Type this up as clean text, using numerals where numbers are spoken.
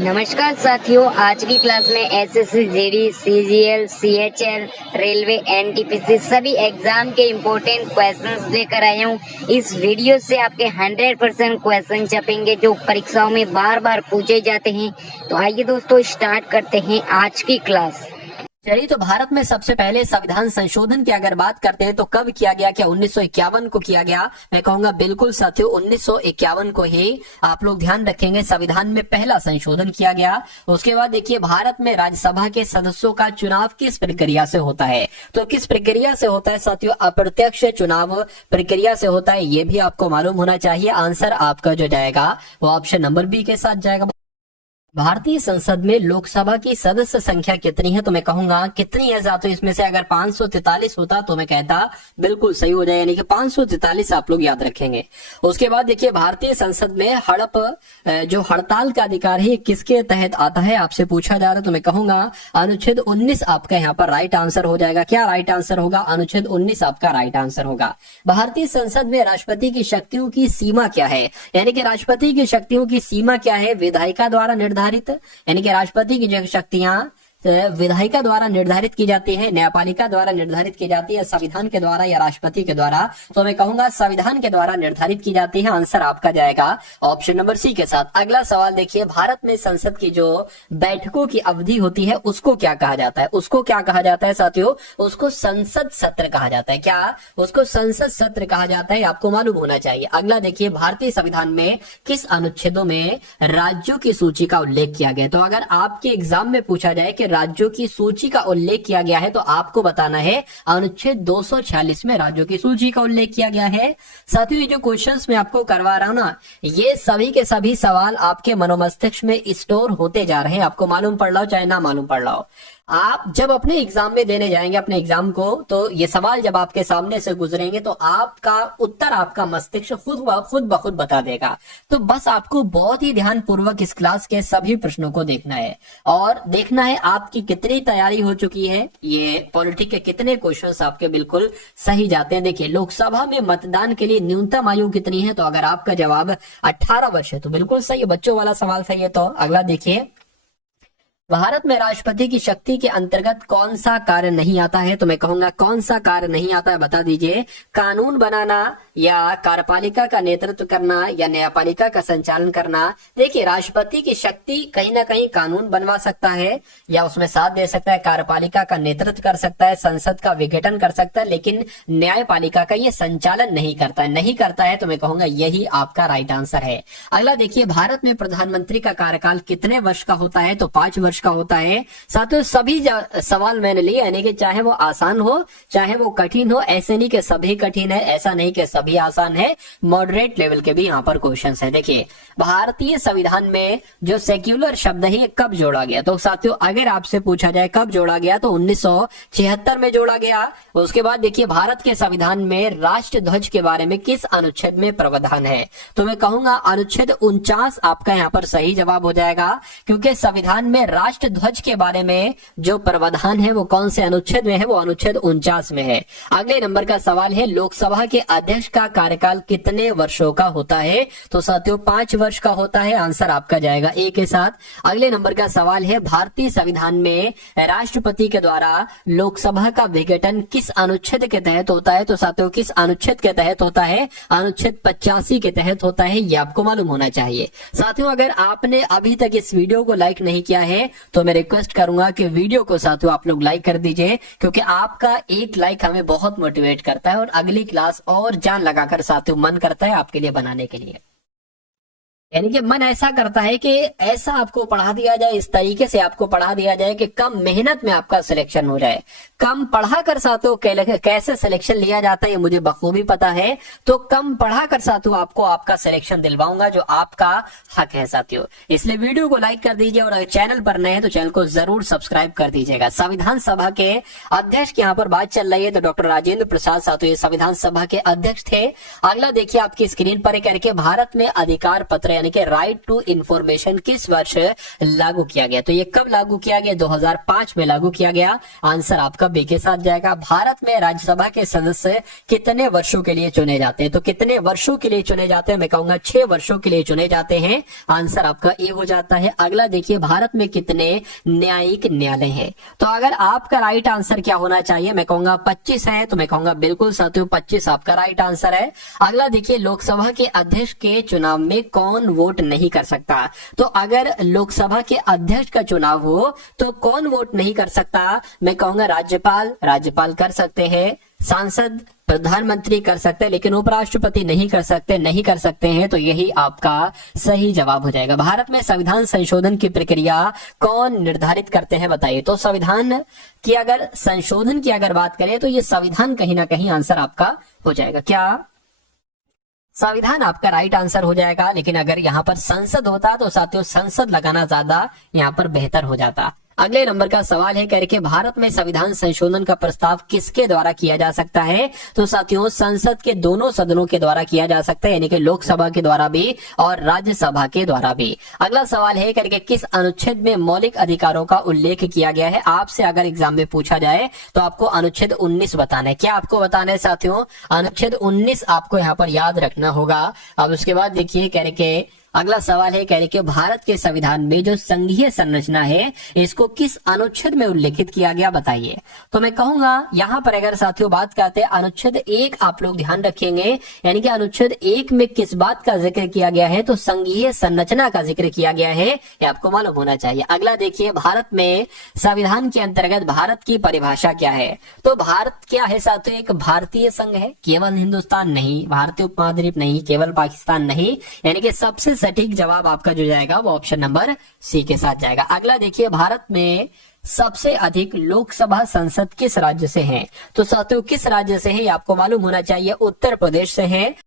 नमस्कार साथियों, आज की क्लास में SSC, GD, CGL, CHL, railway, NTPC सभी एग्जाम के इम्पोर्टेंट क्वेश्चंस लेकर आया हूँ। इस वीडियो से आपके 100% क्वेश्चन छपेंगे जो परीक्षाओं में बार बार पूछे जाते हैं। तो आइए दोस्तों स्टार्ट करते हैं आज की क्लास। चलिए, तो भारत में सबसे पहले संविधान संशोधन की अगर बात करते हैं तो कब किया गया? क्या 1951 को किया गया? मैं कहूंगा बिल्कुल साथियों 1951 को ही आप लोग ध्यान रखेंगे संविधान में पहला संशोधन किया गया। उसके बाद देखिए, भारत में राज्यसभा के सदस्यों का चुनाव किस प्रक्रिया से होता है? तो किस प्रक्रिया से होता है साथियों? अप्रत्यक्ष चुनाव प्रक्रिया से होता है। ये भी आपको मालूम होना चाहिए। आंसर आपका जो जाएगा वो ऑप्शन नंबर बी के साथ जाएगा। भारतीय संसद में लोकसभा की सदस्य संख्या कितनी है? तो मैं कहूंगा कितनी है साथियों? इसमें से अगर 543 होता तो मैं कहता बिल्कुल सही हो जाए, यानी कि 543 आप लोग याद रखेंगे। उसके बाद देखिए, भारतीय संसद में हड़प जो हड़ताल का अधिकार है किसके तहत आता है? आपसे पूछा जा रहा है, तो मैं कहूंगा अनुच्छेद 19 आपका यहाँ पर राइट आंसर हो जाएगा। क्या राइट आंसर होगा? अनुच्छेद 19 आपका राइट आंसर होगा। भारतीय संसद में राष्ट्रपति की शक्तियों की सीमा क्या है? यानी कि राष्ट्रपति की शक्तियों की सीमा क्या है? विधायिका द्वारा निर्धारित, यानी कि राष्ट्रपति की जो शक्तियां विधायिका द्वारा निर्धारित की जाती है, न्यायपालिका द्वारा निर्धारित की जाती है, संविधान के द्वारा या राष्ट्रपति के द्वारा? तो मैं कहूंगा संविधान के द्वारा निर्धारित की जाती है। आंसर आपका जाएगा ऑप्शन नंबर सी के साथ। अगला सवाल देखिए, भारत में संसद की जो बैठकों की अवधि होती है उसको क्या कहा जाता है? उसको क्या कहा जाता है साथियों? उसको संसद सत्र कहा जाता है। क्या उसको संसद सत्र कहा जाता है? आपको मालूम होना चाहिए। अगला देखिए, भारतीय संविधान में किस अनुच्छेदों में राज्यों की सूची का उल्लेख किया गया? तो अगर आपके एग्जाम में पूछा जाए कि राज्यों की सूची का उल्लेख किया गया है तो आपको बताना है अनुच्छेद 246 में राज्यों की सूची का उल्लेख किया गया है। साथियों, ये जो क्वेश्चंस मैं आपको करवा रहा हूं ना, ये सभी के सभी सवाल आपके मनोमस्तिष्क में स्टोर होते जा रहे हैं। आपको मालूम पड़ रहा हो चाहे ना मालूम पड़ रहा हो, आप जब अपने एग्जाम में देने जाएंगे अपने एग्जाम को, तो ये सवाल जब आपके सामने से गुजरेंगे तो आपका उत्तर आपका मस्तिष्क खुद ब खुद बता देगा। तो बस आपको बहुत ही ध्यान पूर्वक इस क्लास के सभी प्रश्नों को देखना है और देखना है आपकी कितनी तैयारी हो चुकी है। ये पॉलिटिक्स के कितने क्वेश्चंस आपके बिल्कुल सही जाते हैं। देखिए, लोकसभा में मतदान के लिए न्यूनतम आयु कितनी है? तो अगर आपका जवाब 18 वर्ष है तो बिल्कुल सही है, बच्चों वाला सवाल सही है। तो अगला देखिए, भारत में राष्ट्रपति की शक्ति के अंतर्गत कौन सा कार्य नहीं आता है? तो मैं कहूंगा कौन सा कार्य नहीं आता है, बता दीजिए। कानून बनाना या कार्यपालिका का नेतृत्व करना या न्यायपालिका का संचालन करना? देखिए, राष्ट्रपति की शक्ति कहीं ना कहीं कानून बनवा सकता है या उसमें साथ दे सकता है, कार्यपालिका का नेतृत्व कर सकता है, संसद का विघटन कर सकता है, लेकिन न्यायपालिका का ये संचालन नहीं करता है। तो मैं कहूंगा यही आपका राइट आंसर है। अगला देखिए, भारत में प्रधानमंत्री का कार्यकाल कितने वर्ष का होता है? तो 5 वर्ष का होता है। साथियों, सभी सवाल मैंने लिए, यानी कि चाहे वो आसान हो चाहे वो कठिन हो, ऐसे नहीं कि सभी कठिन है, ऐसा नहीं कि सभी आसान है, मॉडरेट लेवल के भी यहाँ पर क्वेश्चन है। देखिए, भारतीय संविधान में जो सेक्युलर शब्द है कब जोड़ा गया? तो साथियों, अगर आपसे पूछा जाए कब जोड़ा गया तो 1976 में जोड़ा गया। उसके बाद देखिए, भारत के संविधान में राष्ट्र ध्वज के बारे में किस अनुच्छेद में प्रावधान है? तो मैं कहूंगा अनुच्छेद 49 आपका यहाँ पर सही जवाब हो जाएगा, क्योंकि संविधान में राष्ट्र ध्वज के बारे में जो प्रावधान है वो कौन से अनुच्छेद में है? वो अनुच्छेद 49 में है। अगले नंबर का सवाल है, लोकसभा के अध्यक्ष का कार्यकाल कितने वर्षों का होता है? तो साथियों 5 वर्ष का होता है। आंसर आपका जाएगा ए के साथ। अगले नंबर का सवाल है, भारतीय संविधान में राष्ट्रपति के द्वारा लोकसभा का विघटन किस अनुच्छेद के तहत होता है? तो साथियों, किस अनुच्छेद के तहत होता है? अनुच्छेद 85 के तहत होता है। ये आपको मालूम होना चाहिए। साथियों, अगर आपने अभी तक इस वीडियो को लाइक नहीं किया है तो मैं रिक्वेस्ट करूंगा कि वीडियो को साथियों आप लोग लाइक कर दीजिए, क्योंकि आपका एक लाइक हमें बहुत मोटिवेट करता है और अगली क्लास और जान लगाकर साथियों मन करता है आपके लिए बनाने के लिए। यानी कि मन ऐसा करता है कि ऐसा आपको पढ़ा दिया जाए, इस तरीके से आपको पढ़ा दिया जाए कि कम मेहनत में आपका सिलेक्शन हो जाए। कम पढ़ाकर साथियों कैसे सिलेक्शन लिया जाता है ये मुझे बखूबी पता है, तो कम पढ़ाकर साथियों आपको आपका सिलेक्शन दिलवाऊंगा जो आपका हक है साथियों। इसलिए वीडियो को लाइक कर दीजिए और अगर चैनल पर नए हैं तो चैनल को जरूर सब्सक्राइब कर दीजिएगा। संविधान सभा के अध्यक्ष की यहाँ पर बात चल रही है, तो डॉक्टर राजेंद्र प्रसाद साथियों संविधान सभा के अध्यक्ष थे। अगला देखिए आपकी स्क्रीन पर करके, भारत में अधिकार पत्र यानी कि राइट टू इंफॉर्मेशन किस वर्ष लागू किया गया? तो ये कब लागू किया गया? 2005 में लागू किया गया। आंसर आपका बी के साथ जाएगा। भारत में राज्यसभा के सदस्य कितने वर्षों के लिए चुने जाते हैं? तो कितने वर्षों के लिए चुने जाते हैं? मैं कहूंगा 6 वर्षों के लिए चुने जाते हैं। आंसर आपका ए हो जाता है। अगला देखिए, भारत में कितने न्यायिक न्यायालय हैं? तो अगर आपका राइट आंसर क्या होना चाहिए? मैं कहूंगा 25 है। तो मैं कहूंगा बिल्कुल साथियों 25 आपका राइट आंसर है। अगला देखिए, लोकसभा के अध्यक्ष के चुनाव में कौन वोट नहीं कर सकता? तो अगर लोकसभा के अध्यक्ष का चुनाव हो तो कौन वोट नहीं कर सकता? मैं कहूंगा राज्यपाल कर सकते हैं, सांसद, प्रधानमंत्री कर सकते हैं, लेकिन उपराष्ट्रपति नहीं कर सकते हैं। तो यही आपका सही जवाब हो जाएगा। भारत में संविधान संशोधन की प्रक्रिया कौन निर्धारित करते हैं? बताइए। तो संविधान की अगर संशोधन की अगर बात करें तो ये संविधान कहीं ना कहीं आंसर आपका हो जाएगा। क्या संविधान आपका राइट आंसर हो जाएगा? लेकिन अगर यहाँ पर संसद होता तो साथियों संसद लगाना ज्यादा यहाँ पर बेहतर हो जाता। अगले नंबर का सवाल है करके, भारत में संविधान संशोधन का प्रस्ताव किसके द्वारा किया जा सकता है? तो साथियों संसद के दोनों सदनों के द्वारा किया जा सकता है, यानी कि लोकसभा के द्वारा भी और राज्यसभा के द्वारा भी। अगला सवाल है करके, किस अनुच्छेद में मौलिक अधिकारों का उल्लेख किया गया है? आपसे अगर एग्जाम में पूछा जाए तो आपको अनुच्छेद 19 बताना है। क्या आपको बताना है साथियों? अनुच्छेद 19 आपको यहाँ पर याद रखना होगा। अब उसके बाद देखिए करके अगला सवाल है कह रहे भारत के संविधान में जो संघीय संरचना है इसको किस अनुच्छेद में उल्लेखित किया गया? बताइए। तो मैं कहूंगा यहाँ पर अगर साथियों बात करते हैं अनुच्छेद 1, आप लोग ध्यान रखेंगे, यानी कि अनुच्छेद 1 में किस बात का जिक्र किया गया है? तो संघीय संरचना का जिक्र किया गया है, ये आपको मालूम होना चाहिए। अगला देखिए, भारत में संविधान के अंतर्गत भारत की परिभाषा क्या है? तो भारत क्या है साथियों? एक भारतीय संघ है, केवल हिंदुस्तान नहीं, भारतीय उपमहाद्वीप नहीं, केवल पाकिस्तान नहीं, यानी कि सबसे सटीक जवाब आपका जो जाएगा वो ऑप्शन नंबर सी के साथ जाएगा। अगला देखिए, भारत में सबसे अधिक लोकसभा संसद किस राज्य से है? तो साथियों किस राज्य से है ये आपको मालूम होना चाहिए। उत्तर प्रदेश से है।